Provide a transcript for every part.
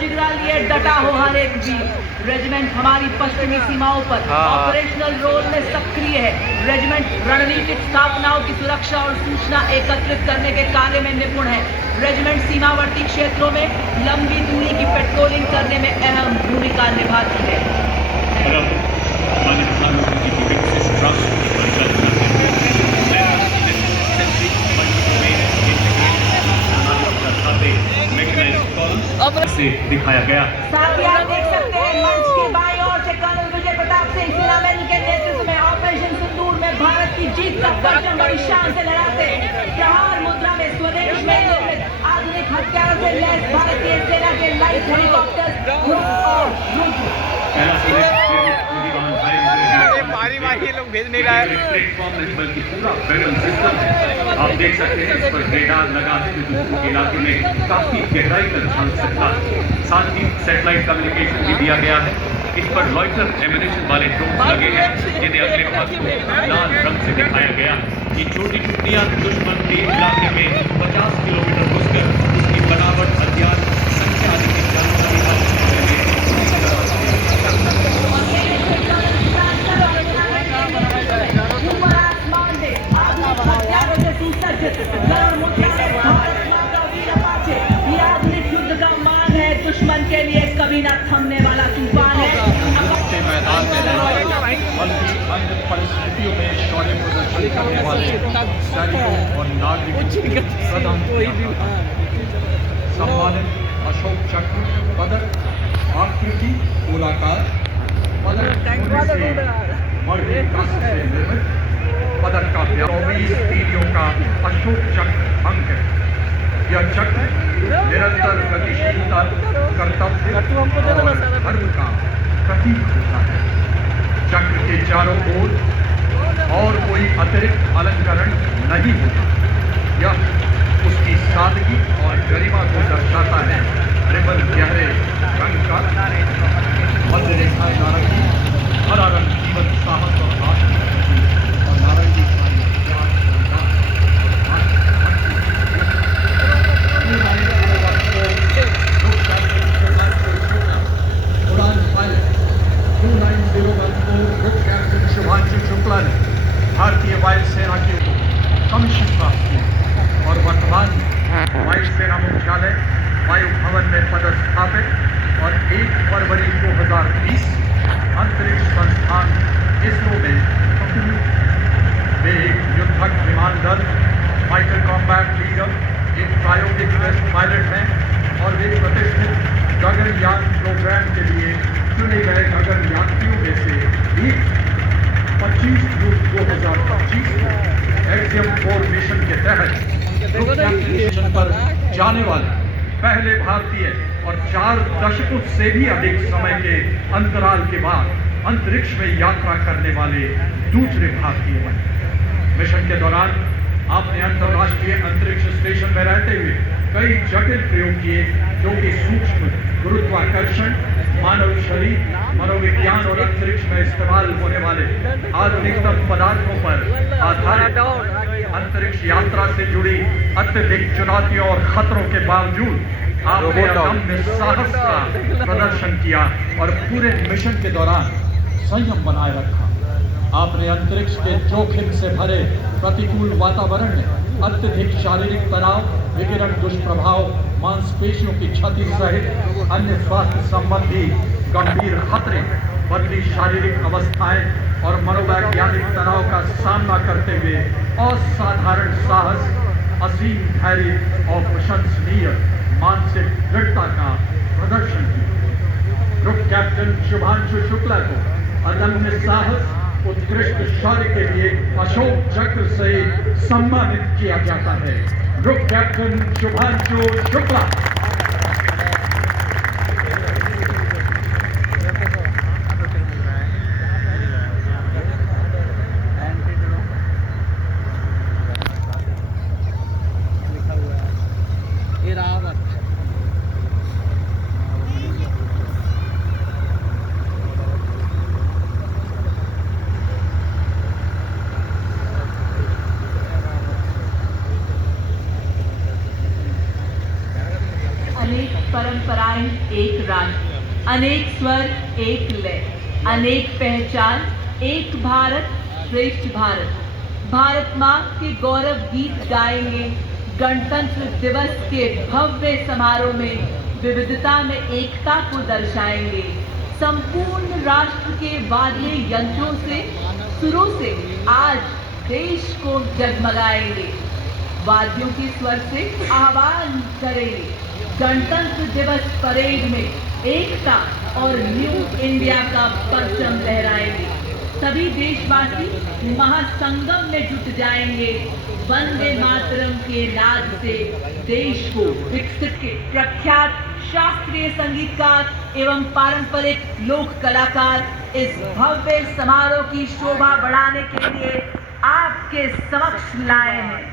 जिगरा लिए डटा हो हर एक वीर। रेजिमेंट हमारी पश्चिमी सीमाओं पर ऑपरेशनल रोल में सक्रिय है। रेजिमेंट रणनीतिक स्थापनाओं की सुरक्षा और सूचना एकत्रित करने के कार्य में निपुण है। रेजिमेंट सीमावर्ती क्षेत्रों में लंबी दूरी की पेट्रोलिंग करने में अहम भूमिका निभाती है। से दिखाया गया। साथ ही आप देख सकते हैं मंच के बाईं ओर से कर्नल विजय प्रताप सिंह सेनामेन के नेतृत्व में ऑपरेशन सिंदूर में भारत की जीत का परचम बड़ी शान से लहराते प्रहार मुद्रा में स्वदेश में निर्मित आधुनिक हथियारों से लैस भारतीय सेना के लाइट हेलीकॉप्टर लोग भेज नहीं रहा है। बल्कि पूरा बैरल सिस्टम आप देख सकते हैं। इस पर रेडार लगा है इलाके में काफी गहराई तक झांक सकता है। साथ ही सैटेलाइट कम्युनिकेशन भी दिया गया है। इस पर लॉइटर एमिनेशन वाले ड्रोन लगे हैं जिन्हें अगले पक्ष को लाल रंग से दिखाया गया। ये छोटी टुकड़ियां दुश्मन के इलाके में 50 किलोमीटर घुसकर उसकी बनावट हथियार संख्या अधिक जानकारी दुश्मन के लिए कभी न थमने वाला तूफान है। मैदान में बल्कि अन्य परिस्थितियों में शौर्य प्रदर्शन करने वाले सैनिकों और नागरिकों को प्रदान सम्मानित अशोक चक्र पदक आकृति गोलाकार पदक मर्दी कांस्य से निर्मित पदक का 24 तीलियों का अशोक चक्र अंक है। यह चक्र निरंतर गतिशीलता कर्तव्य और धर्म का प्रतीक होता है। चक्र के चारों ओर और कोई अतिरिक्त अलंकरण नहीं होता। यह उसकी सादगी और गरिमा को दर्शाता है। रिबन गहरे रंग का, मध्य रेखा नारंगी, हरा रंग जीवन साहस और आत्म और नारंगी भारतीय वायुसेना के कमीशन प्राप्त किया और वर्तमान में वायुसेना मुख्यालय वायु भवन में पदस्थापित और 1 फरवरी 2020 अंतरिक्ष संस्थान इसरो में वे एक युद्धक विमान दल फाइटर कॉम्बैट लीडर एक प्रायोगिक टेस्ट पायलट हैं और वे प्रतिष्ठित गगनयान प्रोग्राम के लिए चुने गए गगन यात्रियों में से एक 25 जून 2025 एक्सियम 4 मिशन के तहत मिशन पर जाने वाले पहले भारतीय और 4 दशकों से भी अधिक समय के अंतराल के बाद अंतरिक्ष में यात्रा करने वाले दूसरे भारतीय बने। मिशन के दौरान आपने अंतर्राष्ट्रीय अंतरिक्ष स्टेशन में रहते हुए कई जटिल प्रयोग किए जो कि सूक्ष्म गुरुत्वाकर्षण, मानव शरीर, मनोविज्ञान और अंतरिक्ष में इस्तेमाल होने वाले आधुनिकतम पदार्थों पर आधारित अंतरिक्ष यात्रा से जुड़ी अत्यधिक चुनौतियों और खतरों के बावजूद आपने अदम्य साहस का प्रदर्शन किया और पूरे मिशन के दौरान संयम बनाए रखा। आपने अंतरिक्ष के जोखिम से भरे प्रतिकूल वातावरण में अत्यधिक शारीरिक तनाव, विकिरण दुष्प्रभाव, मांसपेशियों की क्षति सहित अन्य स्वास्थ्य संबंधी गंभीर खतरे, बदली शारीरिक अवस्थाएं और मनोवैज्ञानिक तनाव का सामना करते हुए असाधारण साहस, असीम धैर्य और प्रशंसनीय मानसिक दृढ़ता का प्रदर्शन किया। ग्रुप कैप्टन शुभांशु शुक्ला को अदम्य साहस, उत्कृष्ट शौर्य के लिए अशोक चक्र से सम्मानित किया जाता है। Group captain Shubhanshu Shukla. परंपराएं एक राष्ट्र, अनेक स्वर एक लय, अनेक पहचान, एक भारत श्रेष्ठ भारत। भारत माँ के गौरव गीत गाएंगे। गणतंत्र दिवस के भव्य समारोह में विविधता में एकता को दर्शाएंगे। संपूर्ण राष्ट्र के वाद्य यंत्रों से, सुरों से आज देश को जगमगाएंगे। वाद्यों के स्वर से आह्वान करेंगे। गणतंत्र दिवस परेड में एकता और न्यू इंडिया का परचम लहराएंगे। सभी देशवासी महासंगम में जुट जाएंगे। वंदे मातरम के नाद से देश को विकसित के प्रख्यात शास्त्रीय संगीतकार एवं पारंपरिक लोक कलाकार इस भव्य समारोह की शोभा बढ़ाने के लिए आपके समक्ष लाए हैं।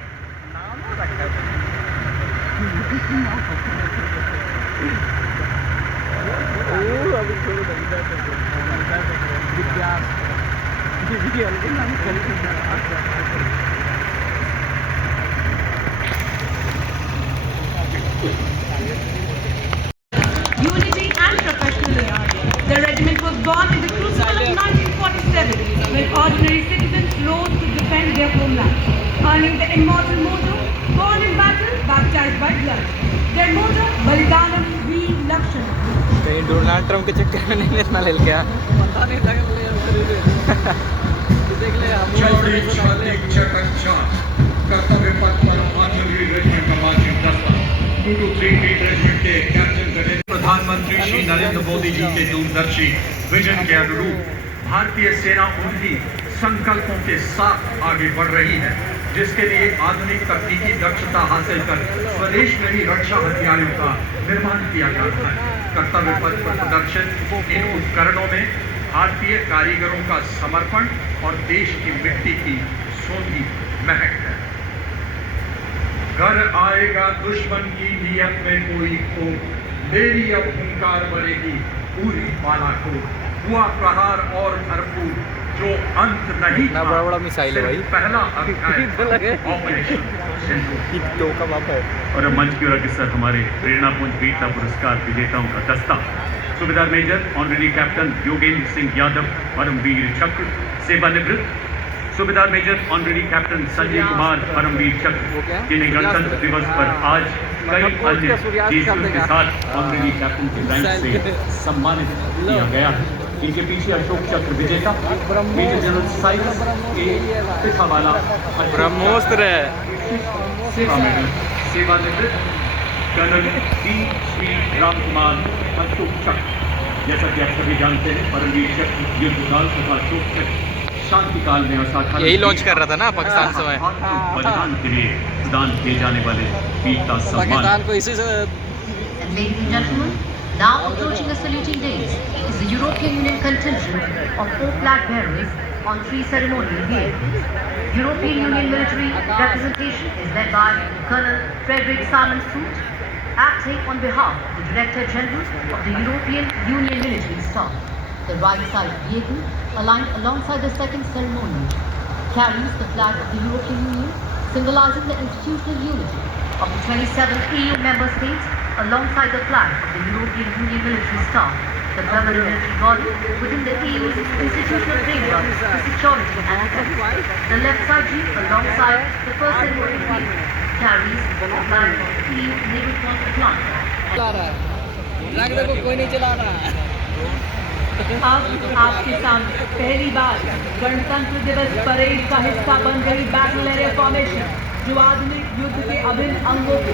Unity and professionalism. The regiment was born in the crucible of 1947 when ordinary citizens rose to defend their homeland, earning the immortal motto, born in battle, baptized by blood. Their motto, Balidanam Veer Lakshana. कहीं Donald Trump के चक्कर में नहीं लेना ले गया पता नहीं था चौड़ी छाती चकनचाक कर्तव्य पथ पर आर्टिलरी रेजिमेंट का मार्चिंग दस्ता 223 रेजिमेंट के कैप्टन गणेश प्रधानमंत्री श्री नरेंद्र मोदी जी के दूरदर्शी विजन के अनुरूप भारतीय सेना उन्हीं संकल्पों के साथ आगे बढ़ रही है जिसके लिए आधुनिक तकनीकी दक्षता हासिल कर स्वदेश में ही रक्षा हथियारों का निर्माण किया जाता है। कर्तव्य पथ पर प्रदर्शित इन उपकरणों में भारतीय कारीगरों का समर्पण और देश की मिट्टी की सोंधी महक है। घर आएगा दुश्मन की नियत में कोई खो, मेरी अब हुंकार बढ़ेगी पूरी बालाकोट। हुआ प्रहार और भरपूर जो अंत नहीं ना बड़ा बड़ा मिसाइल है भाई पहला अध्याय ऑपरेशन तो का बाप है। और मंच की ओर अग्रसर हमारे प्रेरणापुंज वीरता पुरस्कार विजेताओं का दस्ता। Subedar major honorary captain Yogendra Singh Yadav Paramvir Chakra सेवानिवृत्त। Subedar major honorary captain Sanjay Kumar Paramvir Chakra जिन्हें गणतंत्र दिवस पर आज कई अन्य चीजों के साथ ऑनरेरी कैप्टन के रैंक से सम्मानित किया गया है। इनके पीछे अशोक चक्र विजेता मेजर जनरल साइरस के पिथावाला ब्रह्मोस्त्र सेवा मेडल सेवानिवृत्त कर्नल डी श्री राम कुमार अशोक चक्र। जैसा कि आप सभी जानते हैं परमवीर चक्र युद्धकाल तथा अशोक चक्र शांति काल में असाधारण यही लॉन्च कर रहा था ना पाकिस्तान समय बलिदान के लिए प्रदान किए जाने वाले वीरता सम्मान। पाकिस्तान को इसी से And ladies and gentlemen, now approaching the saluting days is the European Union contingent of 4 flag bearers on 3 ceremonial vehicles. European Union military representation is led by Colonel Frederick Salmon-Soot, acting on behalf of the Director General of the European Union military staff. The right side vehicle, aligned alongside the second ceremonial, carries the flag of the European Union, symbolizing the institutional unity of the 27 EU member states alongside the flag of the European Union military staff, the permanent military body within the EU's institutional framework for security and defense. The left side jeep alongside the first ceremonial vehicle carries the flag of EU Naval Force Atlantic. कोई नहीं चला रहा। अब आपके सामने पहली बार गणतंत्र दिवस परेड का हिस्सा बन गई बैटल एरिया फॉर्मेशन, जो आधुनिक युद्ध के अभिन्न अंगों को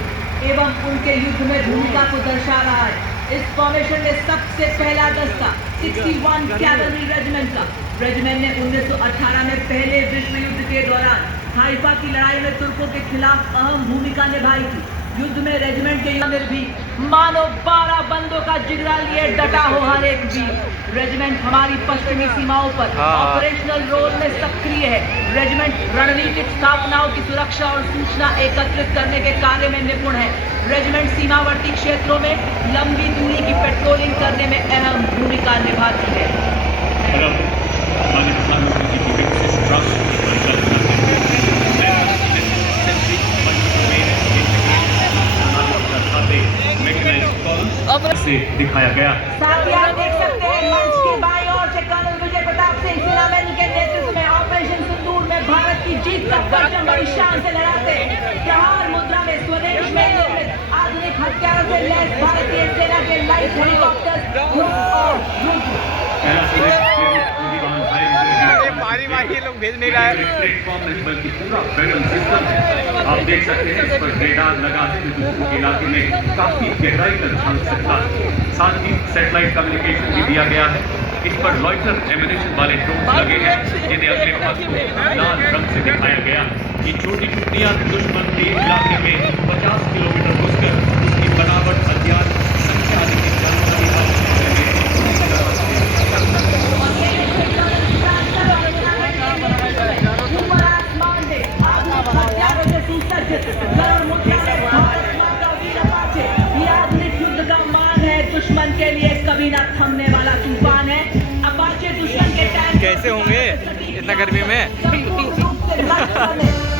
एवं उनके युद्ध में भूमिका को दर्शा रहा है। इस फॉर्मेशन में सबसे पहला दस्ता 61 कैवलरी रेजिमेंट का। रेजिमेंट ने 1918 में पहले विश्व युद्ध के दौरान हाइफा की लड़ाई में तुर्कों के खिलाफ अहम भूमिका निभाई थी। युद्ध में रेजिमेंट के युद्ध भी मानो 12 बंदों का जिगरा लिए डटा हो हर एक वीर। रेजिमेंट हमारी पश्चिमी सीमाओं पर ऑपरेशनल रोल में सक्रिय है। रेजिमेंट रणनीतिक स्थापनाओं की सुरक्षा और सूचना एकत्रित करने के कार्य में निपुण है। रेजिमेंट सीमावर्ती क्षेत्रों में लंबी दूरी की पेट्रोलिंग करने में अहम भूमिका निभाती है। mechanized columns से दिखाया गया। साथ ही आप देख सकते हैं मंच के बाईं ओर से कर्नल विजय प्रताप सिंह सेना मेडल के नेतृत्व में ऑपरेशन सिंदूर में भारत की जीत का परचम बड़ी शान से लहराते त्योहार मुद्रा में स्वदेश में निर्मित आधुनिक हथियारों से लैस भारतीय सेना के लाइट हेलीकॉप्टर ये लोग भेज नहीं रहा है। प्लेटफॉर्म नहीं बल्कि पूरा बैरल सिस्टम है। आप देख सकते हैं इस पर रेडार लगा है जो दुश्मन के इलाके में काफी गहराई तक झांक सकता है। साथ ही सैटेलाइट कम्युनिकेशन भी दिया गया है। इस पर लॉइटर एमिनेशन वाले ड्रोन लगे हैं जिन्हें अगले भाग को लाल रंग से दिखाया गया। ये छोटी टुकड़ियां दुश्मन के इलाके में 50 किलोमीटर घुसकर उसकी बनावट हथियार संख्या आदि की जानकारी दुश्मन के लिए कभी न थमने वाला तूफान है। अपाचे दुश्मन के टैंक कैसे होंगे इतना गर्मी में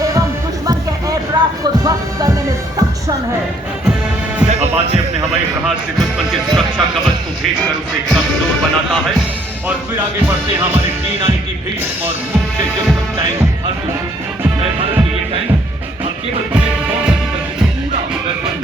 एवं दुश्मन के एयरक्राफ्ट को ध्वस्त करने में सक्षम है। अपाचे अपने हवाई प्रहार से दुश्मन के सुरक्षा कवच को भेजकर उसे कमजोर बनाता है और फिर आगे बढ़ते हैं हमारे T-90 भीष्म और मुख्य युद्ध टैंक अर्जुन। भारत के ये टैंक अब केवल प्लेटफॉर्म नहीं बल्कि पूरा वेपन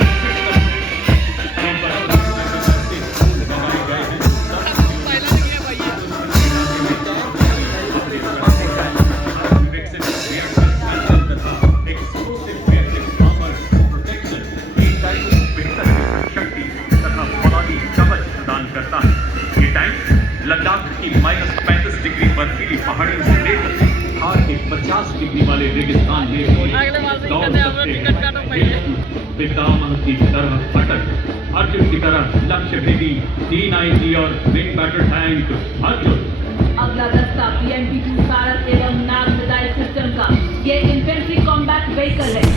लद्दाख की -35 डिग्री बर्फीली पहाड़ियों से लेकर थार के 50 डिग्री वाले रेगिस्तान में दौड़ सकते हैं। पितामह की तरह फटक अर्जुन की तरह लक्ष्य भेदी T-90 और विंग बैटल टैंक अर्जुन। अगला दस्ता PMP-2 सारथ एवं नाग मिसाइल सिस्टम का ये इन्फेंट्री कॉम्बैट व्हीकल है।